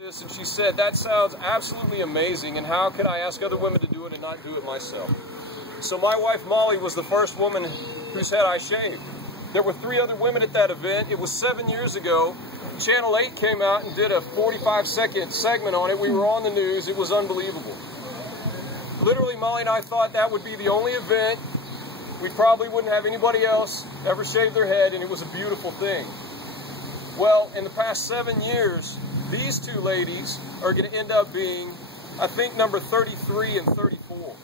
This, and she said, that sounds absolutely amazing, and how can I ask other women to do it and not do it myself? So my wife Molly was the first woman whose head I shaved. There were 3 other women at that event. It was 7 years ago. Channel 8 came out and did a 45-second segment on it. We were on the news. It was unbelievable. Literally, Molly and I thought that would be the only event. We probably wouldn't have anybody else ever shave their head, and it was a beautiful thing. Well, in the past 7 years, these 2 ladies are going to end up being, I think, number 33 and 34.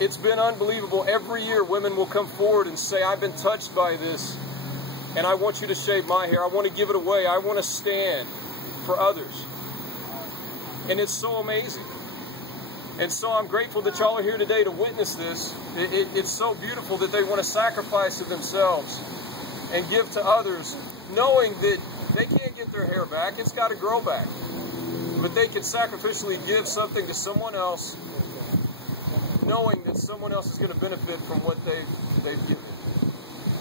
It's been unbelievable. Every year, women will come forward and say, I've been touched by this, and I want you to shave my hair. I want to give it away. I want to stand for others. And it's so amazing. And so I'm grateful that y'all are here today to witness this. It's so beautiful that they want to sacrifice of themselves and give to others, knowing that they can't get their hair back. It's got to grow back. But they can sacrificially give something to someone else, knowing that someone else is going to benefit from what they've given.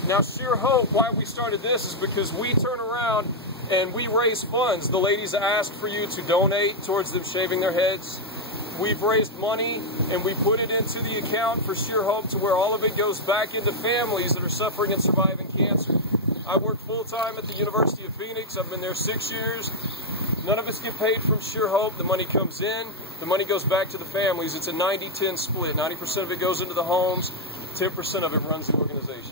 Now, Shear Hope, why we started this is because we turn around and we raise funds. The ladies asked for you to donate towards them shaving their heads. We've raised money and we put it into the account for Shear Hope to where all of it goes back into families that are suffering and surviving cancer. I work full-time at the University of Phoenix. I've been there 6 years. None of us get paid from Shear Hope. The money comes in. The money goes back to the families. It's a 90-10 split. 90% of it goes into the homes. 10% of it runs the organization.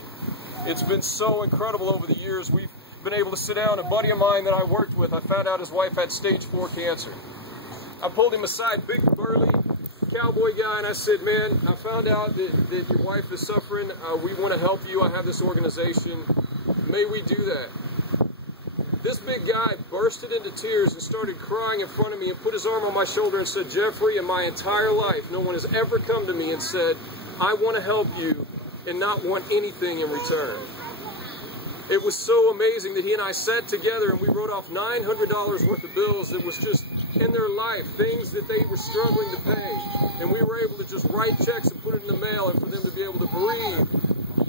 It's been so incredible over the years. We've been able to sit down. A buddy of mine that I worked with, I found out his wife had stage 4 cancer. I pulled him aside, big, burly, cowboy guy, and I said, man, I found out that your wife is suffering. We want to help you. I have this organization. May we do that? This big guy bursted into tears and started crying in front of me and put his arm on my shoulder and said, Jeffrey, in my entire life, no one has ever come to me and said, I want to help you and not want anything in return. It was so amazing that he and I sat together and we wrote off $900 worth of bills that was just in their life, things that they were struggling to pay. And we were able to just write checks and put it in the mail and for them to be able to breathe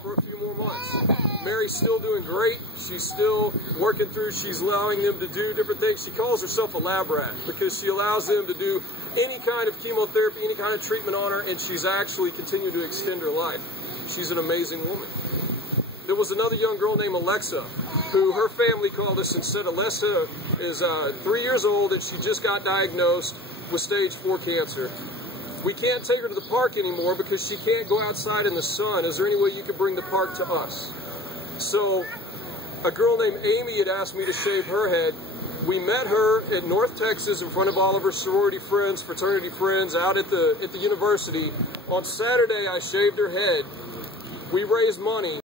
for a few more months. Mary's still doing great. She's still working through. She's allowing them to do different things. She calls herself a lab rat because she allows them to do any kind of chemotherapy, any kind of treatment on her, and she's actually continuing to extend her life. She's an amazing woman. There was another young girl named Alexa who her family called us and said Alexa is 3 years old and she just got diagnosed with stage 4 cancer. We can't take her to the park anymore because she can't go outside in the sun. Is there any way you could bring the park to us? So a girl named Amy had asked me to shave her head. We met her at North Texas in front of all of her sorority friends, fraternity friends out at the university. On Saturday, I shaved her head. We raised money.